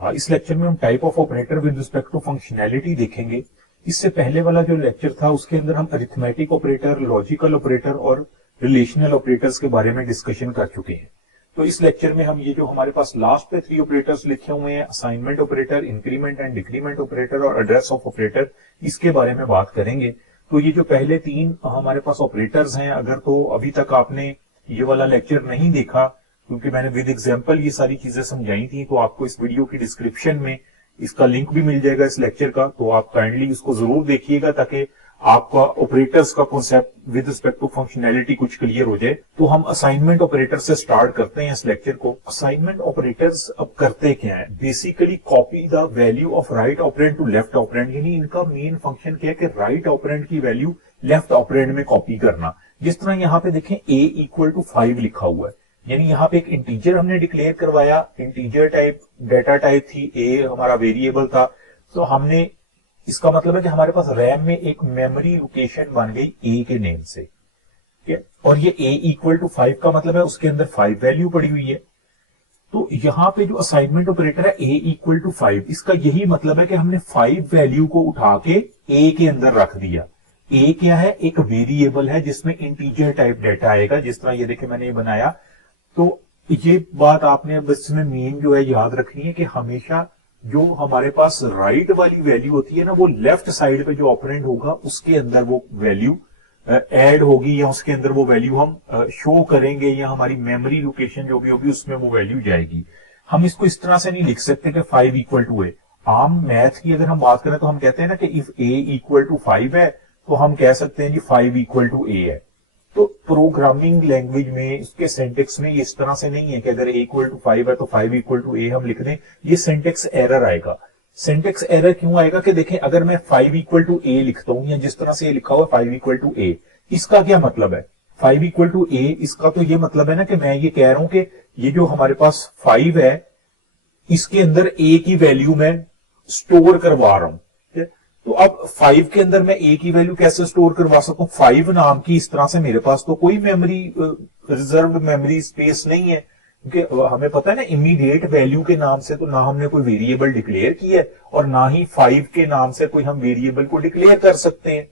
इस लेक्चर में हम type of operator with respect to functionality देखेंगे। इससे पहले वाला जो लेक्चर था उसके अंदर हम अरिथमेटिक ऑपरेटर, लॉजिकल ऑपरेटर और रिलेशनल ऑपरेटर्स के बारे में डिस्कशन कर चुके हैं। तो इस लेक्चर में हम ये जो हमारे पास लास्ट पे 3 ऑपरेटर्स लिखे हुए हैं, assignment operator, increment and decrement operator और एड्रेस ऑफ ऑपरेटर, इसके बारे में बात करेंगे। तो ये जो पहले 3 हमारे पास ऑपरेटर्स हैं, अगर तो अभी तक आपने ये वाला लेक्चर नहीं देखा, क्योंकि मैंने विद एग्जांपल ये सारी चीजें समझाई थी, तो आपको इस वीडियो की डिस्क्रिप्शन में इसका लिंक भी मिल जाएगा इस लेक्चर का, तो आप काइंडली उसको जरूर देखिएगा ताकि आपका ऑपरेटर्स का concept with respect to functionality कुछ क्लियर हो जाए। तो हम असाइनमेंट ऑपरेटर से स्टार्ट करते हैं इस लेक्चर को। असाइनमेंट ऑपरेटर्स अब करते क्या है? Basically copy the value of right operand to left operand, यानी इनका मेन फंक्शन क्या है कि राइट ऑपरेंड की वैल्यू लेफ्ट ऑपरेंड में कॉपी करना। जिस तरह यहाँ पे देखें a इक्वल टू 5 लिखा हुआ है, यानी यहाँ पे एक इंटीजर हमने डिक्लेयर करवाया, इंटीजर टाइप डेटा टाइप थी, a हमारा वेरिएबल था। तो हमने, इसका मतलब है कि हमारे पास रैम में एक मेमोरी लोकेशन बन गई a के नेम से, ठीक है। और ये a इक्वल टू 5 का मतलब है उसके अंदर 5 वैल्यू पड़ी हुई है। तो यहाँ पे जो असाइनमेंट ऑपरेटर है a इक्वल टू 5, इसका यही मतलब है कि हमने 5 वैल्यू को उठा के a के अंदर रख दिया। a क्या है? एक वेरिएबल है जिसमें इंटीजर टाइप डेटा आएगा। जिस तरह ये देखे मैंने ये बनाया, तो ये बात आपने बस इसमें मेन जो है याद रखनी है कि हमेशा जो हमारे पास राइट वाली वैल्यू होती है ना, वो लेफ्ट साइड पे जो ऑपरेंड होगा उसके अंदर वो वैल्यू ऐड होगी, या उसके अंदर वो वैल्यू हम शो करेंगे, या हमारी मेमोरी लोकेशन जो भी होगी उसमें वो वैल्यू जाएगी। हम इसको इस तरह से नहीं लिख सकते कि 5 इक्वल टू ए। आम मैथ की अगर हम बात करें तो हम कहते हैं ना कि इफ ए इक्वल टू 5 है तो हम कह सकते हैं जी 5 इक्वल टू ए है। तो प्रोग्रामिंग लैंग्वेज में, इसके सिंटेक्स में इस तरह से नहीं है कि अगर a इक्वल टू 5 है तो 5 इक्वल टू a हम लिख दें, ये सिंटेक्स एरर आएगा। सिंटेक्स एरर क्यों आएगा कि देखें, अगर मैं 5 इक्वल टू a लिखता हूं, या जिस तरह से ये लिखा हुआ 5 इक्वल टू a, इसका क्या मतलब है? 5 इक्वल टू a, इसका तो ये मतलब है ना कि मैं ये कह रहा हूं कि ये जो हमारे पास 5 है, इसके अंदर a की वैल्यू मैं स्टोर करवा रहा हूं। तो अब 5 के अंदर मैं a की वैल्यू कैसे स्टोर करवा सकता हूं? 5 नाम की, इस तरह से मेरे पास तो कोई मेमोरी, रिजर्व मेमोरी स्पेस नहीं है, क्योंकि हमें पता है ना इमीडिएट वैल्यू के नाम से तो ना हमने कोई वेरिएबल डिक्लेयर किया है, और ना ही 5 के नाम से कोई हम वेरिएबल को डिक्लेयर कर सकते हैं।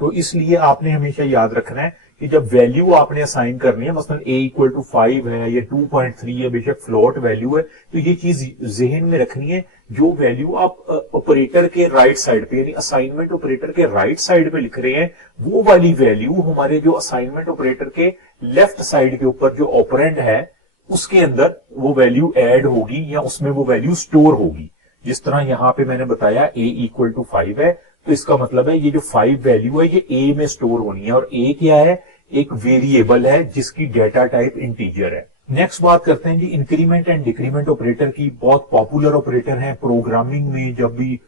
तो इसलिए आपने हमेशा याद रखना है कि जब वैल्यू आपने असाइन करनी है, मसलन a इक्वल टू 5 है, या 2.3 है, बेशक फ्लोट वैल्यू है, तो ये चीज जहन में रखनी है। जो वैल्यू आप ऑपरेटर के राइट साइड पे, यानी असाइनमेंट ऑपरेटर के राइट साइड पे लिख रहे हैं, वो वाली वैल्यू हमारे जो असाइनमेंट ऑपरेटर के लेफ्ट साइड के ऊपर जो ऑपरेंड है उसके अंदर वो वैल्यू ऐड होगी, या उसमें वो वैल्यू स्टोर होगी। जिस तरह यहां पे मैंने बताया a इक्वल टू 5 है, तो इसका मतलब है ये जो 5 वैल्यू है ये a में स्टोर होनी है, और a क्या है? एक वेरिएबल है जिसकी डेटा टाइप इंटीजर है। नेक्स्ट बात करते हैं जी इंक्रीमेंट एंड डिक्रीमेंट ऑपरेटर की। बहुत पॉपुलर ऑपरेटर है प्रोग्रामिंग में। जब भी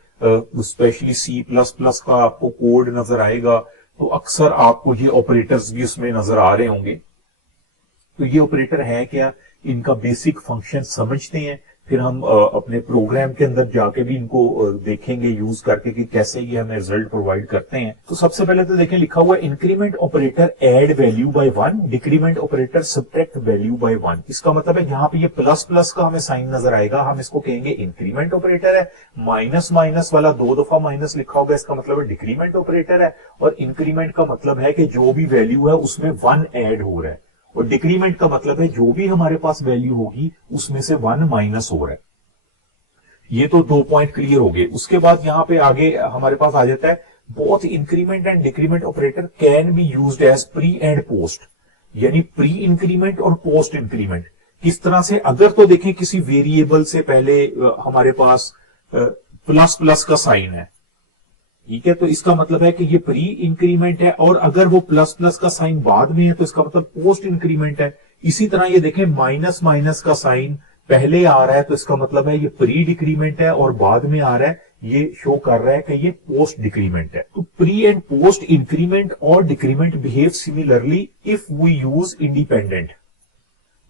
स्पेशली C++ का आपको कोड नजर आएगा तो अक्सर आपको ये ऑपरेटर्स भी उसमें नजर आ रहे होंगे। तो ये ऑपरेटर है क्या, इनका बेसिक फंक्शन समझते हैं, फिर हम अपने प्रोग्राम के अंदर जाके भी इनको देखेंगे यूज करके कि कैसे ये हमें रिजल्ट प्रोवाइड करते हैं। तो सबसे पहले तो देखें, लिखा हुआ increment operator add value by 1, decrement operator subtract value by 1। इसका मतलब है जहां पे ये प्लस प्लस का हमें साइन नजर आएगा, हम इसको कहेंगे इंक्रीमेंट ऑपरेटर है। माइनस माइनस वाला 2 दफा माइनस लिखा होगा, इसका मतलब है डिक्रीमेंट ऑपरेटर है। और इंक्रीमेंट का मतलब है कि जो भी वैल्यू है उसमें 1 ऐड हो रहा है, और डिक्रीमेंट का मतलब है जो भी हमारे पास वैल्यू होगी उसमें से 1 माइनस हो रहा है। ये तो 2 पॉइंट क्लियर हो गए। उसके बाद यहां पे आगे हमारे पास आ जाता है, both increment and decrement operator can be used as pre and post, यानी प्री इंक्रीमेंट और पोस्ट इंक्रीमेंट। किस तरह से? अगर तो देखें किसी वेरिएबल से पहले हमारे पास प्लस प्लस का साइन है, ठीक है, तो इसका मतलब है कि ये प्री इंक्रीमेंट है। और अगर वो प्लस प्लस का साइन बाद में है तो इसका मतलब पोस्ट इंक्रीमेंट है। इसी तरह ये देखें माइनस माइनस का साइन पहले आ रहा है तो इसका मतलब है ये प्री डिक्रीमेंट है, और बाद में आ रहा है ये शो कर रहा है कि ये पोस्ट डिक्रीमेंट है। तो प्री एंड पोस्ट इंक्रीमेंट और decrement behave similarly if we use independent.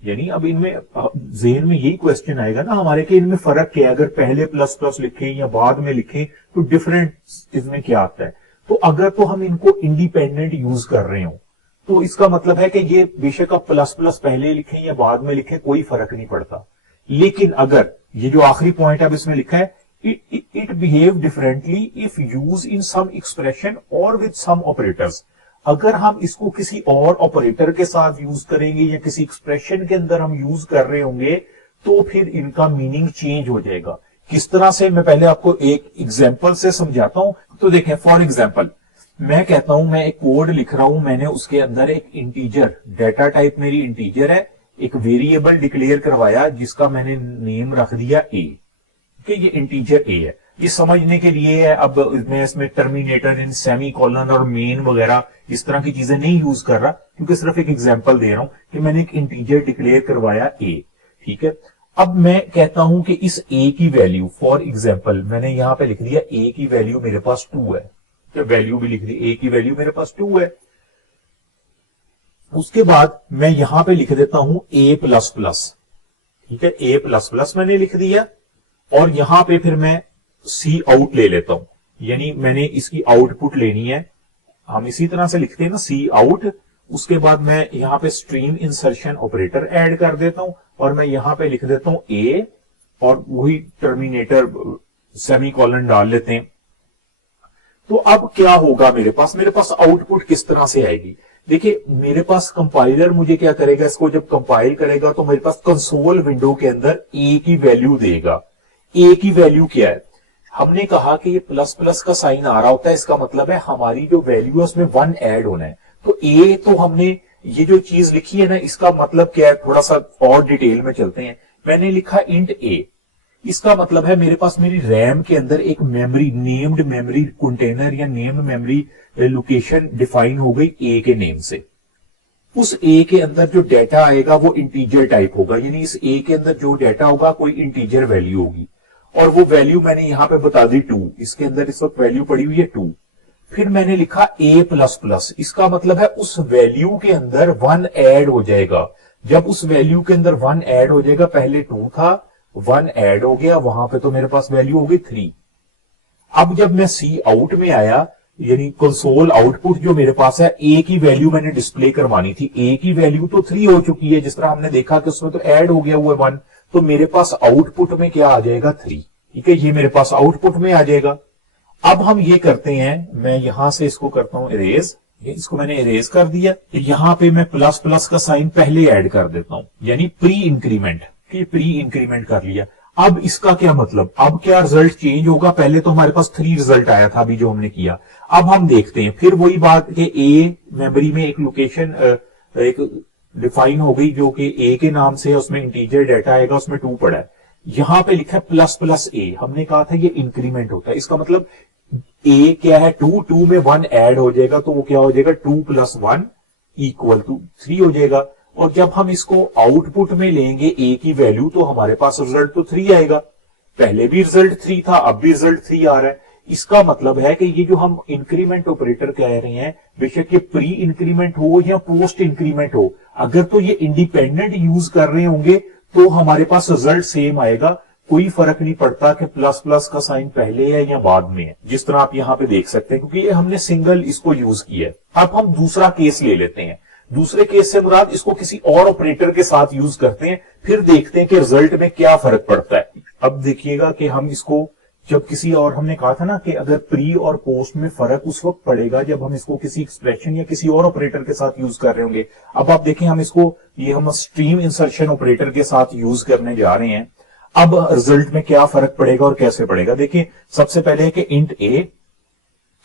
यानी अब इनमें जेहन में यही क्वेश्चन आएगा ना हमारे कि इनमें फर्क क्या है, अगर पहले प्लस प्लस लिखें या बाद में लिखें तो डिफरेंट इसमें क्या आता है। तो अगर तो हम इनको इंडिपेंडेंट यूज कर रहे हो तो इसका मतलब है कि ये बेशक आप प्लस प्लस पहले लिखें या बाद में लिखें कोई फर्क नहीं पड़ता। लेकिन अगर ये जो आखिरी पॉइंट अब इसमें लिखा है, it behave differently if use in some expression और विद सम ऑपरेटर्स। अगर हम इसको किसी और ऑपरेटर के साथ यूज करेंगे या किसी एक्सप्रेशन के अंदर हम यूज कर रहे होंगे तो फिर इनका मीनिंग चेंज हो जाएगा। किस तरह से, मैं पहले आपको एक एग्जांपल से समझाता हूं। तो देखें, फॉर एग्जांपल मैं कहता हूं मैं एक कोड लिख रहा हूं, मैंने उसके अंदर एक इंटीजर, डाटा टाइप मेरी इंटीजर है, एक वेरिएबल डिक्लेयर करवाया जिसका मैंने नेम रख दिया ए, कि ये इंटीजर ए है। ये समझने के लिए है, अब मैं इसमें टर्मिनेटर इन सेमी कॉलन और मेन वगैरह इस तरह की चीजें नहीं यूज कर रहा, क्योंकि सिर्फ एक एग्जांपल दे रहा हूं कि मैंने एक इंटीजर डिक्लेयर करवाया ए। ठीक है, अब मैं कहता हूं कि इस ए की वैल्यू, फॉर एग्जांपल मैंने यहां पे लिख दिया ए की वैल्यू मेरे पास 2 है, वैल्यू भी लिख दी, ए की वैल्यू मेरे पास 2 है। उसके बाद मैं यहां पे लिख देता हूं ए प्लस प्लस। ठीक है, ए प्लस प्लस मैंने लिख दिया, और यहां पे फिर मैं सी आउट ले लेता हूं, यानी मैंने इसकी आउटपुट लेनी है। हम इसी तरह से लिखते हैं ना, सी आउट। उसके बाद मैं यहां पे स्ट्रीम इंसर्शन ऑपरेटर ऐड कर देता हूं, और मैं यहां पे लिख देता हूं ए, और वही टर्मिनेटर सेमी कॉलन डाल लेते हैं। तो अब क्या होगा, मेरे पास आउटपुट किस तरह से आएगी। देखिए, मेरे पास कंपाइलर मुझे क्या करेगा, इसको जब कंपाइल करेगा तो मेरे पास कंसोल विंडो के अंदर ए की वैल्यू देगा। ए की वैल्यू क्या है, हमने कहा कि ये प्लस प्लस का साइन आ रहा होता है, इसका मतलब है हमारी जो वैल्यू है उसमें 1 ऐड होना है। तो ए, तो हमने ये जो चीज लिखी है ना, इसका मतलब क्या है, थोड़ा सा और डिटेल में चलते हैं। मैंने लिखा इंट ए, इसका मतलब है मेरे पास मेरी रैम के अंदर एक मेमोरी, नेम्ड मेमोरी कंटेनर या नेम्ड मेमोरी लोकेशन डिफाइन हो गई ए के नेम से। उस ए के अंदर जो डाटा आएगा वो इंटीजर टाइप होगा, यानी इस ए के अंदर जो डाटा होगा कोई इंटीजर वैल्यू होगी, और वो वैल्यू मैंने यहां पे बता दी 2। इसके अंदर इस वक्त वैल्यू पड़ी हुई है 2। फिर मैंने लिखा ए प्लस प्लस, इसका मतलब है उस वैल्यू के अंदर 1 ऐड हो जाएगा। जब उस वैल्यू के अंदर 1 ऐड हो जाएगा, पहले 2 था, 1 ऐड हो गया, वहां पे तो मेरे पास वैल्यू हो गई 3। अब जब मैं सी आउट में आया, यानी कंसोल आउटपुट जो मेरे पास है, ए की वैल्यू मैंने डिस्प्ले करवानी थी, ए की वैल्यू तो 3 हो चुकी है, जिस तरह हमने देखा कि उसमें तो ऐड हो गया हुआ 1, तो मेरे पास आउटपुट में क्या आ जाएगा 3। ठीक है, ये मेरे पास आउटपुट में आ जाएगा। अब हम ये करते हैं, मैं यहां से इसको करता हूं इरेज, इसको मैंने इरेज कर दिया। यहां पे मैं प्लस प्लस का साइन पहले ऐड कर देता हूं, यानी प्री इंक्रीमेंट, प्री इंक्रीमेंट कर लिया। अब इसका क्या मतलब, अब क्या रिजल्ट चेंज होगा, पहले तो हमारे पास 3 रिजल्ट आया था अभी जो हमने किया। अब हम देखते हैं फिर वही बात कि ए मेमोरी में एक लोकेशन एक डिफाइन हो गई जो कि ए के नाम से, उसमें इंटीजर डाटा आएगा, उसमें 2 पड़ा है। यहां पे लिखा है प्लस प्लस ए, हमने कहा था ये इंक्रीमेंट होता है, इसका मतलब ए क्या है 2 में 1 ऐड हो जाएगा, तो वो क्या हो जाएगा 2 + 1 = 3 हो जाएगा। और जब हम इसको आउटपुट में लेंगे ए की वैल्यू, तो हमारे पास रिजल्ट तो 3 आएगा। पहले भी रिजल्ट 3 था, अब भी रिजल्ट 3 आ रहा है। इसका मतलब है कि ये जो हम इंक्रीमेंट ऑपरेटर कह रहे हैं, बेशक ये प्री इंक्रीमेंट हो या पोस्ट इंक्रीमेंट हो, अगर तो ये इंडिपेंडेंट यूज कर रहे होंगे तो हमारे पास रिजल्ट सेम आएगा, कोई फर्क नहीं पड़ता कि प्लस प्लस का साइन पहले है या बाद में है, जिस तरह आप यहां पे देख सकते हैं, क्योंकि ये हमने सिंगल इसको यूज किया है। अब हम दूसरा केस ले लेते हैं। दूसरे केस से मुराद इसको किसी और ऑपरेटर के साथ यूज करते हैं, फिर देखते हैं कि रिजल्ट में क्या फर्क पड़ता है। अब देखिएगा कि हम इसको जब किसी और, हमने कहा था ना कि अगर प्री और पोस्ट में फर्क उस वक्त पड़ेगा जब हम इसको किसी एक्सप्रेशन या किसी और ऑपरेटर के साथ यूज कर रहे होंगे। अब आप देखें, हम इसको ये हम स्ट्रीम इंसर्शन ऑपरेटर के साथ यूज करने जा रहे हैं। अब रिजल्ट में क्या फर्क पड़ेगा और कैसे पड़ेगा, देखिए सबसे पहले है कि इंट ए,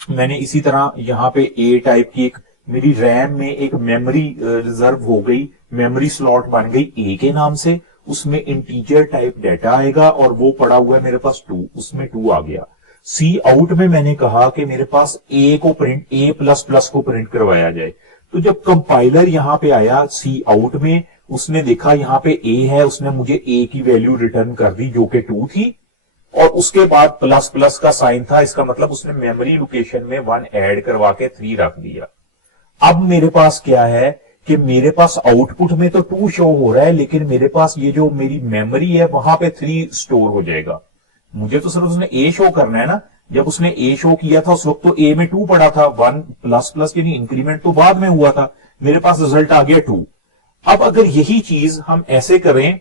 मैंने इसी तरह यहां पे ए टाइप की एक मेरी रैम में एक मेमोरी रिजर्व हो गई, मेमोरी स्लॉट बन गई ए के नाम से, उसमें इंटीजर टाइप डाटा आएगा और वो पड़ा हुआ है मेरे पास 2, उसमें 2 आ गया। सी आउट में मैंने कहा कि मेरे पास ए को प्रिंट, ए प्लस प्लस को प्रिंट करवाया जाए। तो जब कंपाइलर यहां पे आया सी आउट में, उसने देखा यहां पे ए है, उसने मुझे ए की वैल्यू रिटर्न कर दी जो कि 2 थी, और उसके बाद प्लस प्लस का साइन था, इसका मतलब उसने मेमोरी लोकेशन में 1 ऐड करवा के 3 रख दिया। अब मेरे पास क्या है कि मेरे पास आउटपुट में तो 2 शो हो रहा है, लेकिन मेरे पास ये जो मेरी मेमोरी है वहां पे 3 स्टोर हो जाएगा। मुझे तो सिर्फ उसने ए शो करना है ना, जब उसने ए शो किया था उस वक्त तो ए में 2 पड़ा था, 1 प्लस प्लस यानी इंक्रीमेंट तो बाद में हुआ था, मेरे पास रिजल्ट आ गया 2। अब अगर यही चीज हम ऐसे करें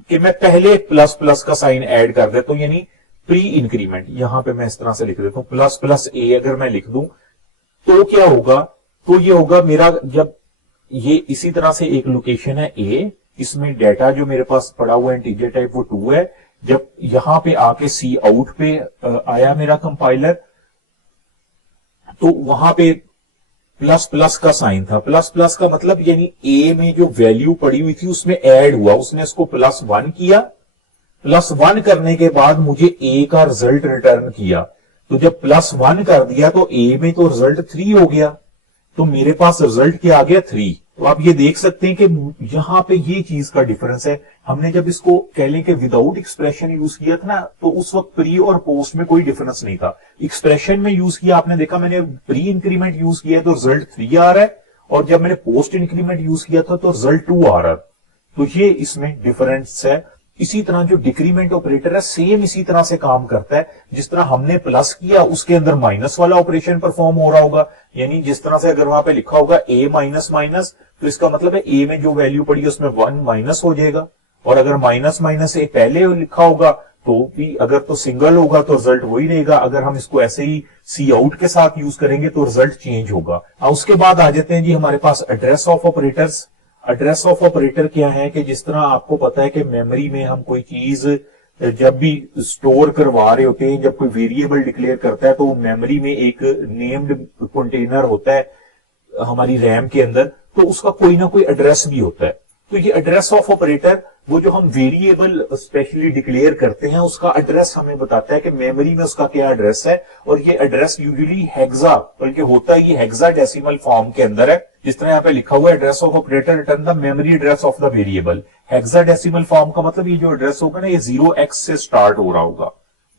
कि मैं पहले प्लस प्लस का साइन ऐड कर देता हूं, यानी प्री इंक्रीमेंट। यहां पे मैं इस तरह से लिख देता हूं प्लस प्लस ए अगर मैं लिख दूं तो क्या होगा, तो ये होगा मेरा, जब ये इसी तरह से एक लोकेशन है ए, इसमें डेटा जो मेरे पास पड़ा हुआ है इंटीजर टाइप वो 2 है, जब यहां पे आके सी आउट पे आया मेरा कंपाइलर, तो वहां पे प्लस प्लस का साइन था। प्लस प्लस का मतलब यानी ए में जो वैल्यू पड़ी हुई थी उसमें ऐड हुआ, उसने इसको +1 किया, +1 करने के बाद मुझे ए का रिजल्ट रिटर्न किया। तो जब +1 कर दिया तो ए में तो रिजल्ट 3 हो गया, तो मेरे पास रिजल्ट क्या आ गया 3। तो आप ये देख सकते हैं कि यहां पे ये चीज का डिफरेंस है। हमने जब इसको कह लें कि विदाउट एक्सप्रेशन यूज किया था ना, तो उस वक्त प्री और पोस्ट में कोई डिफरेंस नहीं था। एक्सप्रेशन में यूज किया, आपने देखा मैंने प्री इंक्रीमेंट यूज किया तो रिजल्ट 3 आ रहा है, और जब मैंने पोस्ट इंक्रीमेंट यूज किया था तो रिजल्ट 2 आ रहा है। तो ये इसमें डिफरेंस है। इसी तरह जो डिक्रीमेंट ऑपरेटर है सेम इसी तरह से काम करता है। जिस तरह हमने प्लस किया उसके अंदर माइनस वाला ऑपरेशन परफॉर्म हो रहा होगा, यानी जिस तरह से अगर वहां पे लिखा होगा ए माइनस माइनस, तो इसका मतलब है ए में जो वैल्यू पड़ी उसमें 1 माइनस हो जाएगा, और अगर माइनस माइनस ए पहले लिखा होगा तो भी अगर तो सिंगल होगा तो रिजल्ट वही रहेगा। अगर हम इसको ऐसे ही सी आउट के साथ यूज करेंगे तो रिजल्ट चेंज होगा। उसके बाद आ जाते हैं जी हमारे पास address of operators. Address of operator क्या है कि जिस तरह आपको पता है कि मेमोरी में हम कोई चीज जब भी स्टोर करवा रहे होते हैं, जब कोई वेरिएबल डिक्लेयर करता है तो मेमोरी में एक नेम्ड कंटेनर होता है हमारी रैम के अंदर, तो उसका कोई ना कोई एड्रेस भी होता है। तो ये एड्रेस ऑफ ऑपरेटर, वो जो हम वेरिएबल स्पेशली डिक्लेयर करते हैं उसका एड्रेस हमें बताता है कि मेमोरी में उसका क्या एड्रेस है, और ये एड्रेस यूजुअली हेक्सा, बल्कि होता है ये हेक्साडेसिमल फॉर्म के अंदर है। जिस तरह यहाँ पे लिखा हुआ है address of operator return the memory address of the variable. Hexadecimal form का मतलब ये जो एड्रेस होगा ना, ये 0x से स्टार्ट हो रहा होगा,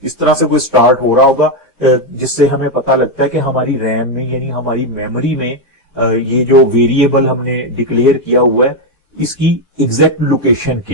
इस तरह से कोई स्टार्ट हो रहा होगा, जिससे हमें पता लगता है कि हमारी रैम में यानी हमारी मेमोरी में ये जो वेरिएबल हमने डिक्लेयर किया हुआ है इसकी एग्जैक्ट लोकेशन क्या